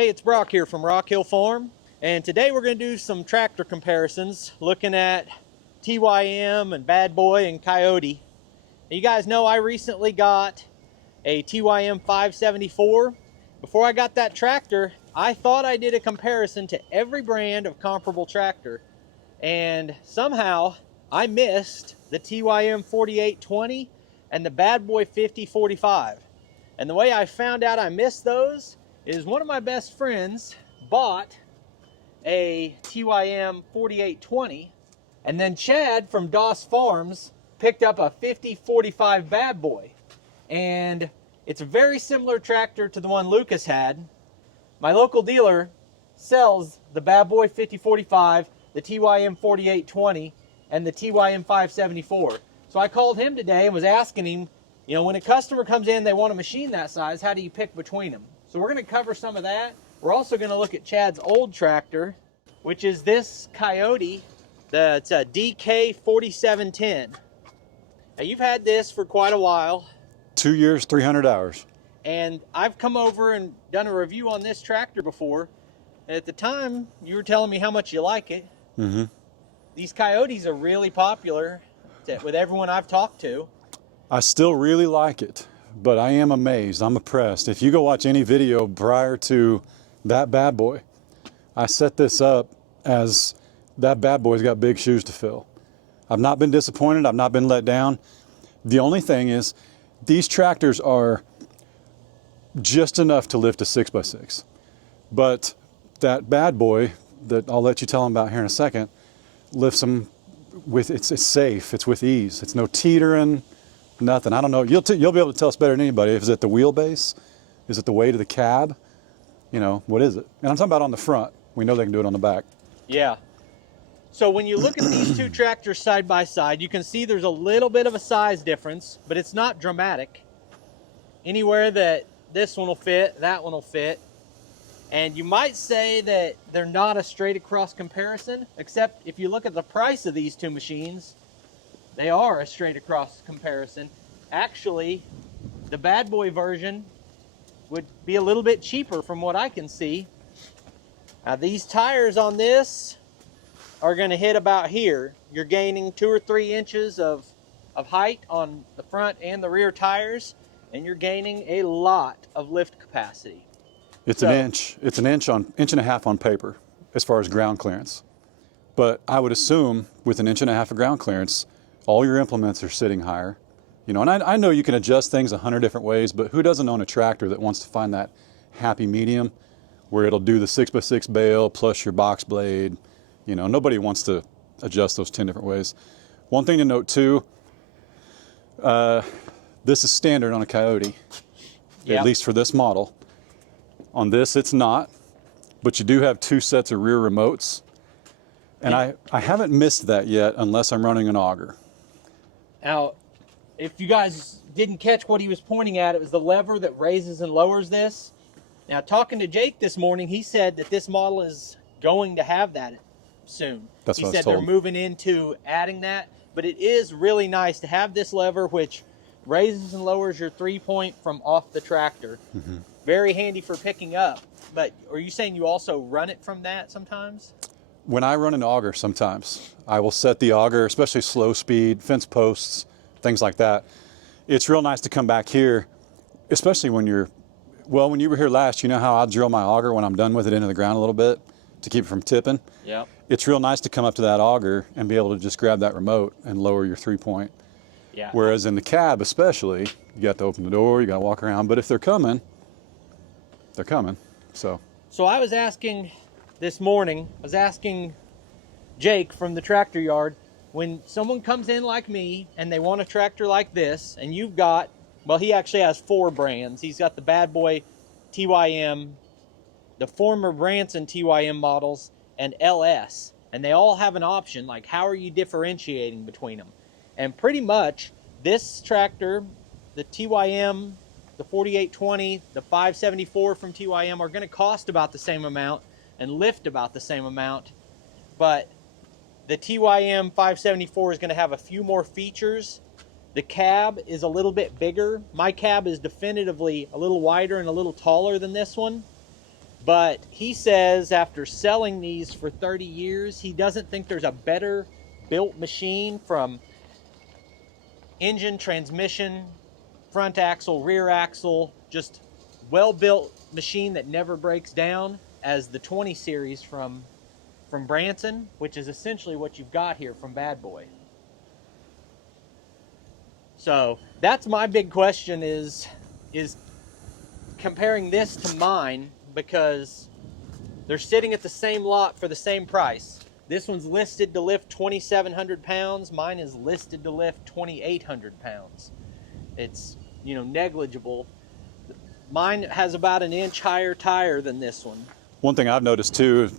Hey, it's Brock here from Rock Hill Farm, and today we're going to do some tractor comparisons looking at TYM and Bad Boy and Coyote. Now, you guys know I recently got a TYM 574. Before I got that tractor, I thought I did a comparison to every brand of comparable tractor, and somehow I missed the TYM 4820 and the Bad Boy 5045. And the way I found out I missed those is one of my best friends bought a TYM 4820, and then Chad from Doss Farms picked up a 5045 Bad Boy. And it's a very similar tractor to the one Lucas had. My local dealer sells the Bad Boy 5045, the TYM 4820, and the TYM 574. So I called him today and was asking him, you know, when a customer comes in, they want a machine that size, how do you pick between them? So we're going to cover some of that. We're also going to look at Chad's old tractor, which is this Coyote. It's a DK 4710. Now, you've had this for quite a while. 2 years, 300 hours. And I've come over and done a review on this tractor before. At the time, you were telling me how much you like it. Mm-hmm. These Coyotes are really popular with everyone I've talked to. I still really like it, but I am amazed. I'm impressed. If you go watch any video prior to that Bad Boy, I set this up as that Bad Boy's got big shoes to fill. I've not been disappointed. I've not been let down. The only thing is, these tractors are just enough to lift a 6x6. But that Bad Boy, that I'll let you tell them about here in a second, lifts them with, it's safe, it's with ease. It's no teetering, nothing. I don't know, you'll be able to tell us better than anybody. Is it the wheelbase? Is it the weight of the cab? You know, what is it? And I'm talking about on the front. We know they can do it on the back. Yeah. So when you look at these two tractors side by side, you can see there's a little bit of a size difference, but it's not dramatic. Anywhere that this one will fit, that one will fit. And you might say that they're not a straight across comparison, except if you look at the price of these two machines, they are a straight across comparison. Actually, the Bad Boy version would be a little bit cheaper from what I can see. Now, these tires on this are going to hit about here. You're gaining 2 or 3 inches of height on the front and the rear tires, and you're gaining a lot of lift capacity. It's an inch. It's an inch and a half on paper as far as ground clearance. But I would assume with an inch and a half of ground clearance, all your implements are sitting higher. You know, and I know you can adjust things 100 different ways, but who doesn't own a tractor that wants to find that happy medium where it'll do the 6x6 bale plus your box blade? You know, nobody wants to adjust those 10 different ways. One thing to note too, this is standard on a Coyote, Yep. At least for this model. On this, it's not, but you do have 2 sets of rear remotes. And I haven't missed that yet unless I'm running an auger. Now, if you guys didn't catch what he was pointing at, it was the lever that raises and lowers this. Now, talking to Jake this morning, he said that this model is going to have that soon. That's he what I was said they're told. moving into adding that, but it is really nice to have this lever which raises and lowers your 3-point from off the tractor. Mm-hmm. Very handy for picking up. But are you saying you also run it from that sometimes? When I run an auger sometimes, I will set the auger, especially slow speed, fence posts, things like that. It's real nice to come back here, especially when you were here last, you know how I drill my auger when I'm done with it into the ground a little bit to keep it from tipping? Yeah. It's real nice to come up to that auger and be able to just grab that remote and lower your 3-point. Yeah. Whereas in the cab especially, you got to open the door, you got to walk around, but if they're coming, they're coming, so. So I was asking this morning, Jake from the tractor yard, when someone comes in like me and they want a tractor like this, and you've got, well, he actually has 4 brands. He's got the Bad Boy TYM, the former Branson TYM models, and LS. And they all have an option, like how are you differentiating between them? And pretty much this tractor, the TYM, the 4820, the 574 from TYM are going to cost about the same amount and lift about the same amount. But the TYM 574 is going to have a few more features. The cab is a little bit bigger. My cab is definitively a little wider and a little taller than this one. But he says after selling these for 30 years, he doesn't think there's a better built machine from engine, transmission, front axle, rear axle, just well-built machine that never breaks down as the 20 series from Branson, which is essentially what you've got here from Bad Boy. So that's my big question is comparing this to mine, because they're sitting at the same lot for the same price. This one's listed to lift 2,700 pounds. Mine is listed to lift 2,800 pounds. It's, you know, negligible. Mine has about an inch higher tire than this one. One thing I've noticed too,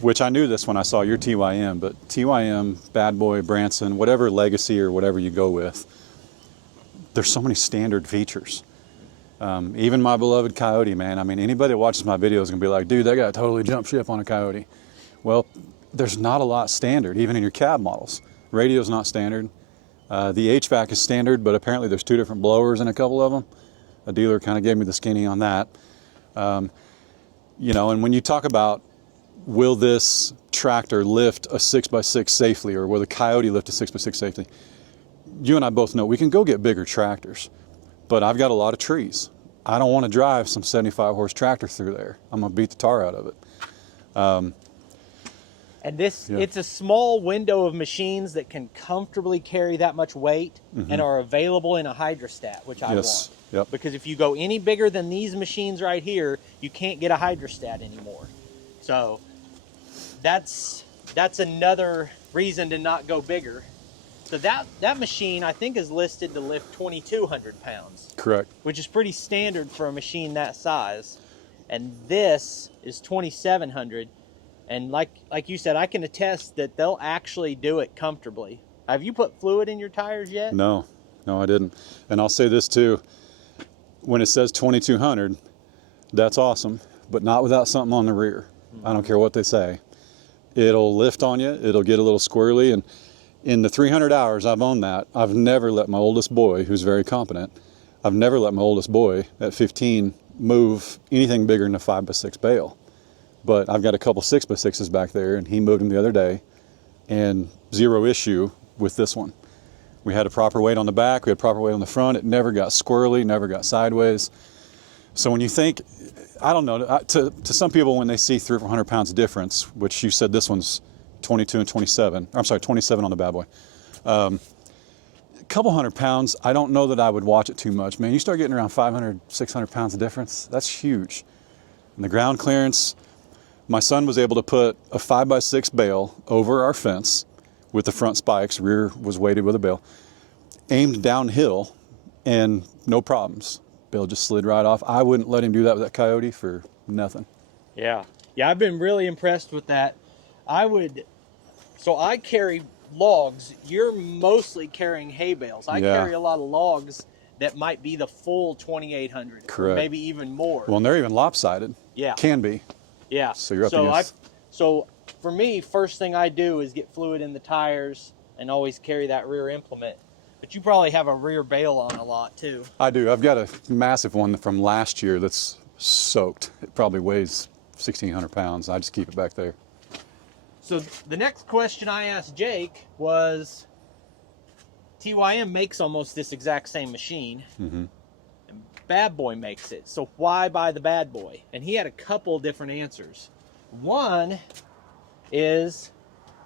which I knew this when I saw your TYM, but TYM, Bad Boy, Branson, whatever legacy or whatever you go with, there's so many standard features. Even my beloved Kioti, man. I mean, anybody that watches my videos is gonna be like, dude, that guy totally jumped ship on a Kioti. Well, there's not a lot standard, even in your cab models. Radio's not standard. The HVAC is standard, but apparently there's 2 different blowers in a couple of them. A dealer kind of gave me the skinny on that. You know, and when you talk about, will this tractor lift a 6x6 safely, or will the Kioti lift a 6x6 safely? You and I both know we can go get bigger tractors, but I've got a lot of trees. I don't want to drive some 75 horse tractor through there. I'm gonna beat the tar out of it. And this, it's a small window of machines that can comfortably carry that much weight and are available in a hydrostat, which I want. Yep. Because if you go any bigger than these machines right here, you can't get a hydrostat anymore. So that's another reason to not go bigger. So that machine, I think, is listed to lift 2,200 pounds. Correct. Which is pretty standard for a machine that size. And this is 2,700. And like you said, I can attest that they'll actually do it comfortably. Have you put fluid in your tires yet? No, I didn't. And I'll say this too, when it says 2,200, that's awesome, but not without something on the rear. I don't care what they say. It'll lift on you, it'll get a little squirrely, and in the 300 hours I've owned that, I've never let my oldest boy, who's very competent, I've never let my oldest boy at 15 move anything bigger than a 5x6 bale. But I've got a couple 6x6s back there, and he moved them the other day, and zero issue with this one. We had a proper weight on the back, we had proper weight on the front. It never got squirrely, never got sideways. So when you think, I don't know, to some people when they see 300 or 400 pounds difference, which you said this one's 22 and 27, I'm sorry, 27 on the Bad Boy. A couple hundred pounds, I don't know that I would watch it too much. Man, you start getting around 500, 600 pounds of difference, that's huge. And the ground clearance, my son was able to put a 5x6 bale over our fence with the front spikes, rear was weighted with a bale, aimed downhill, and no problems. Bale just slid right off. I wouldn't let him do that with that Kioti for nothing. Yeah, I've been really impressed with that. So I carry logs. You're mostly carrying hay bales. I carry a lot of logs that might be the full 2,800. Correct. Or maybe even more. Well, and they're even lopsided. Yeah. Can be. Yeah. So you're up against... So for me, first thing I do is get fluid in the tires and always carry that rear implement. But you probably have a rear bale on a lot too. I do. I've got a massive one from last year that's soaked. It probably weighs 1,600 pounds. I just keep it back there. So the next question I asked Jake was, TYM makes almost this exact same machine. And Bad Boy makes it. So why buy the Bad Boy? And he had a couple different answers. One is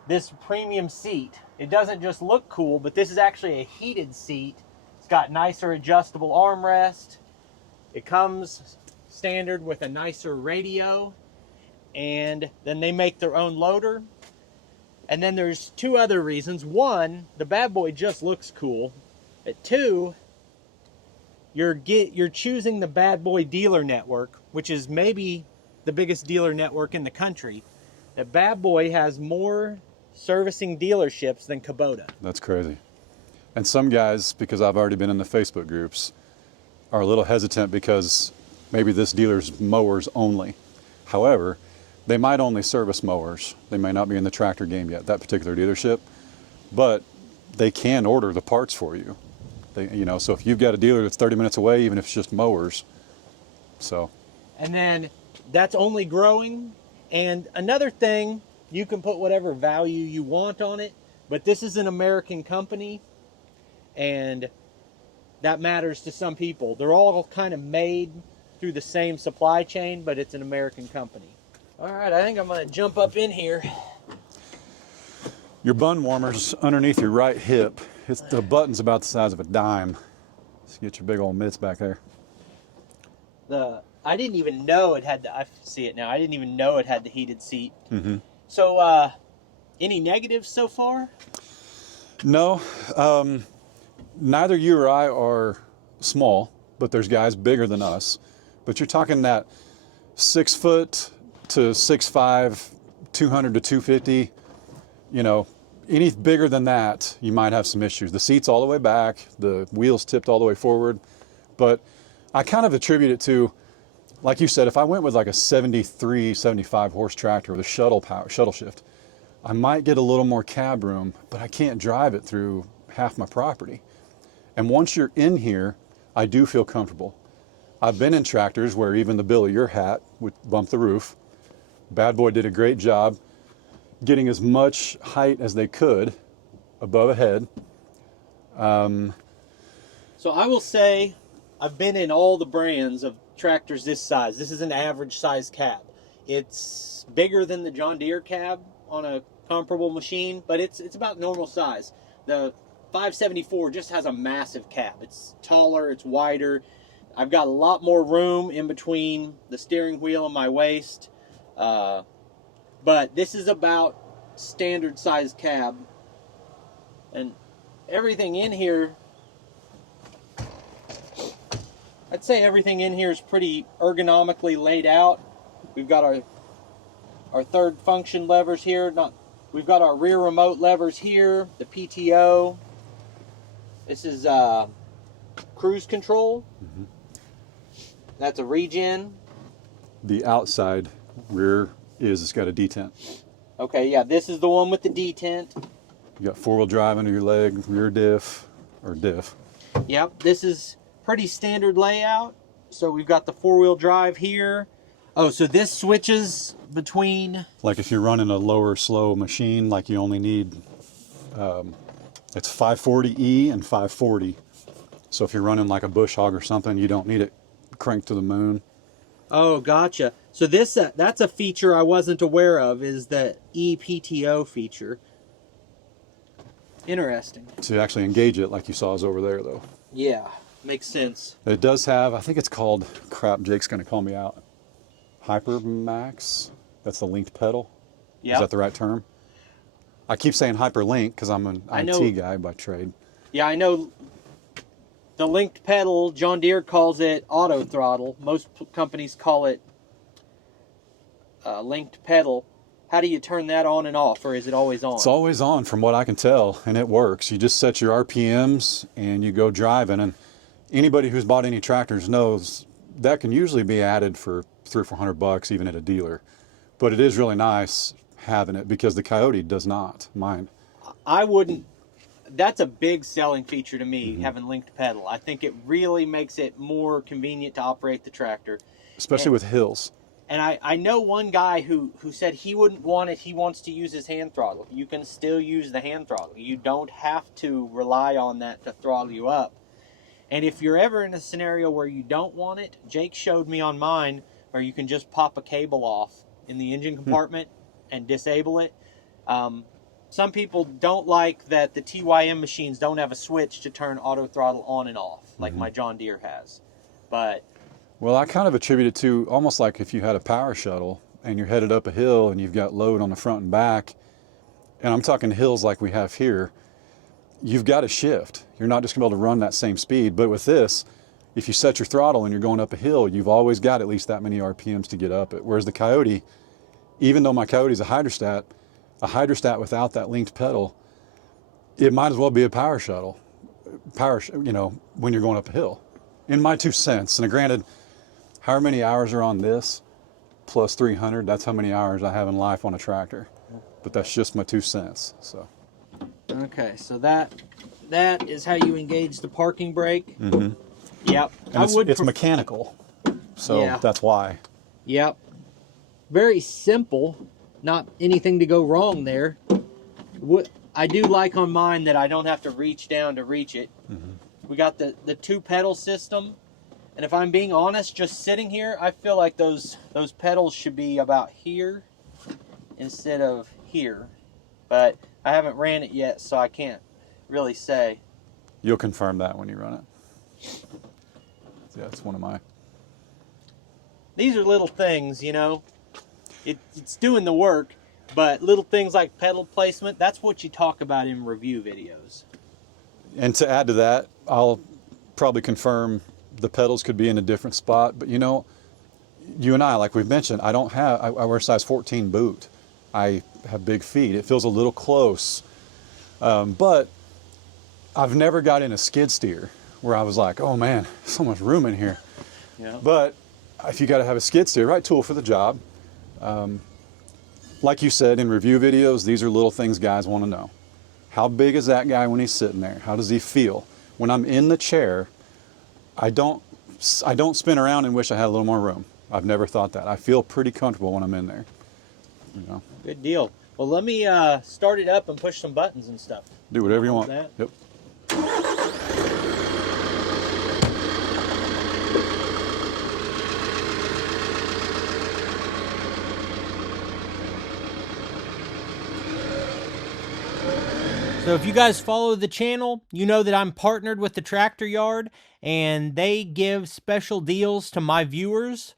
this premium seat. It doesn't just look cool, but this is actually a heated seat. It's got nicer adjustable armrest. It comes standard with a nicer radio. And then they make their own loader. And then there's 2 other reasons. One, the Bad Boy just looks cool. But 2, you're choosing the Bad Boy dealer network, which is maybe the biggest dealer network in the country. That Bad Boy has more servicing dealerships than Kubota. That's crazy. And some guys, because I've already been in the Facebook groups, are a little hesitant because maybe this dealer's mowers only. However, they might only service mowers. They may not be in the tractor game yet, that particular dealership, but they can order the parts for you. So if you've got a dealer that's 30 minutes away, even if it's just mowers, so. And then that's only growing. And another thing, you can put whatever value you want on it, but this is an American company, and that matters to some people. They're all kind of made through the same supply chain, but it's an American company. All right, I think I'm gonna jump up in here. Your bun warmer's underneath your right hip. The button's about the size of a dime. Let's get your big old mitts back there. I didn't even know it had I see it now. I didn't even know it had the heated seat. Mm-hmm. So, any negatives so far? No. Neither you or I are small, but there's guys bigger than us. But you're talking that 6 foot to 6'5", 200 to 250. You know, any bigger than that, you might have some issues. The seat's all the way back, the wheels tipped all the way forward. But I kind of attribute it to, like you said, if I went with like a 73, 75 horse tractor with a shuttle shift, I might get a little more cab room, but I can't drive it through half my property. And once you're in here, I do feel comfortable. I've been in tractors where even the bill of your hat would bump the roof. Bad Boy did a great job getting as much height as they could above a head. So I will say, I've been in all the brands of tractors this size. This is an average size cab. It's bigger than the John Deere cab on a comparable machine, but it's about normal size. The 574 just has a massive cab. It's taller, it's wider. I've got a lot more room in between the steering wheel and my waist. But this is about standard size cab. And everything in here, I'd say everything in here is pretty ergonomically laid out. We've got our third function levers here. We've got our rear remote levers here, the PTO. This is cruise control. Mm-hmm. That's a regen. The outside rear it's got a detent. Okay, yeah, this is the one with the detent. You got 4-wheel drive under your leg, rear diff. Yep, this is pretty standard layout. So we've got the 4-wheel drive here. Oh, so this switches between... Like if you're running a lower slow machine, like you only need, it's 540E and 540. So if you're running like a bush hog or something, you don't need it cranked to the moon. Oh, gotcha. So this that's a feature I wasn't aware of, is the ePTO feature. Interesting. To actually engage it like you saw is over there though. Yeah, makes sense. It does have, I think it's called, crap, Jake's going to call me out, Hypermax. That's the linked pedal. Yeah. Is that the right term? I keep saying hyperlink because I'm an IT guy by trade. Yeah, I know the linked pedal, John Deere calls it auto throttle. Most companies call it linked pedal. How do you turn that on and off, or is it always on? It's always on from what I can tell, and it works. You just set your RPMs and you go driving, and anybody who's bought any tractors knows that can usually be added for $300 or $400 even at a dealer. But it is really nice having it because the Kioti does not mind. I wouldn't. That's a big selling feature to me, having linked pedal. I think it really makes it more convenient to operate the tractor. Especially with hills. And I know one guy who said he wouldn't want it. He wants to use his hand throttle. You can still use the hand throttle. You don't have to rely on that to throttle you up. And if you're ever in a scenario where you don't want it, Jake showed me on mine where you can just pop a cable off in the engine compartment and disable it. Some people don't like that the TYM machines don't have a switch to turn auto throttle on and off like my John Deere has. But well, I kind of attribute it to almost like if you had a power shuttle and you're headed up a hill and you've got load on the front and back, and I'm talking hills like we have here, you've got to shift. You're not just going to be able to run that same speed. But with this, if you set your throttle and you're going up a hill, you've always got at least that many RPMs to get up it. Whereas the Kioti, even though my Kioti is a hydrostat without that linked pedal, it might as well be a power shuttle. When you're going up a hill. In my 2 cents. And granted, however many hours are on this, plus 300, that's how many hours I have in life on a tractor. But that's just my 2 cents. So. Okay, so that is how you engage the parking brake. Mm-hmm. Yep. And it's mechanical, so yeah. That's why. Yep. very simple, not anything to go wrong there. What I do like on mine that I don't have to reach down to reach it. We got the 2-pedal system, and if I'm being honest, just sitting here, I feel like those pedals should be about here instead of here. But I haven't ran it yet, so I can't really say. You'll confirm that when you run it. Yeah, it's one of my... These are little things, you know. It's doing the work, but little things like pedal placement, that's what you talk about in review videos. And to add to that, I'll probably confirm the pedals could be in a different spot, but you know, you and I, like we've mentioned, I wear size 14 boot. I have big feet. It feels a little close, but I've never got in a skid steer where I was like, oh man, so much room in here. Yeah. But if you got to have a skid steer, right tool for the job. Like you said in review videos, these are little things guys want to know. How big is that guy when he's sitting there? How does he feel? When I'm in the chair, I don't spin around and wish I had a little more room. I've never thought that. I feel pretty comfortable when I'm in there. You know. Good deal. Well, let me start it up and push some buttons and stuff. Do whatever you want. Yep. So if you guys follow the channel, you know that I'm partnered with the Tractor Yard, and they give special deals to my viewers.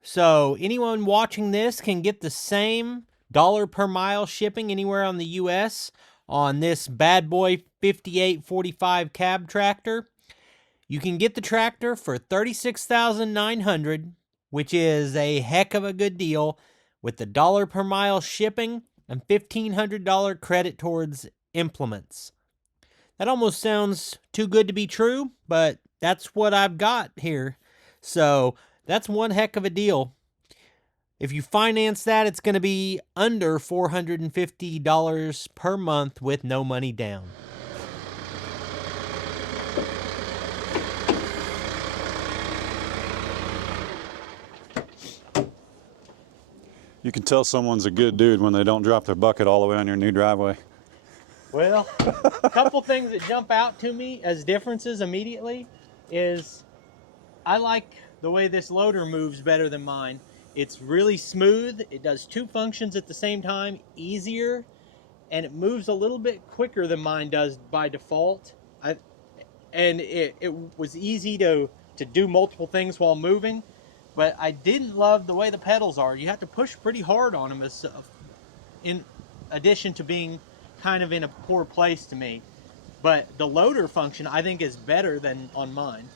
So anyone watching this can get the same dollar per mile shipping anywhere on the US on this bad boy 5845 cab tractor. You can get the tractor for $36,900, which is a heck of a good deal, with the dollar per mile shipping and $1,500 credit towards implements. That almost sounds too good to be true, but that's what I've got here. So that's one heck of a deal. If you finance that, it's going to be under $450 per month with no money down. You can tell someone's a good dude when they don't drop their bucket all the way on your new driveway. Well, a couple things that jump out to me as differences immediately is I like the way this loader moves better than mine. It's really smooth. It does 2 functions at the same time, easier, and it moves a little bit quicker than mine does by default. It was easy to do multiple things while moving, but I didn't love the way the pedals are. You have to push pretty hard on them, in addition to being kind of in a poor place to me. But the loader function I think is better than on mine.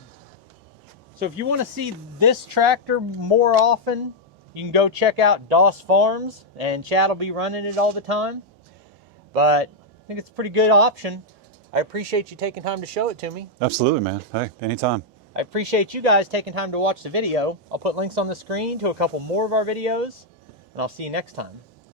So if you want to see this tractor more often, you can go check out Doss Farms, and Chad will be running it all the time. But I think it's a pretty good option. I appreciate you taking time to show it to me. Absolutely, man. Hey, anytime. I appreciate you guys taking time to watch the video. I'll put links on the screen to a couple more of our videos, and I'll see you next time.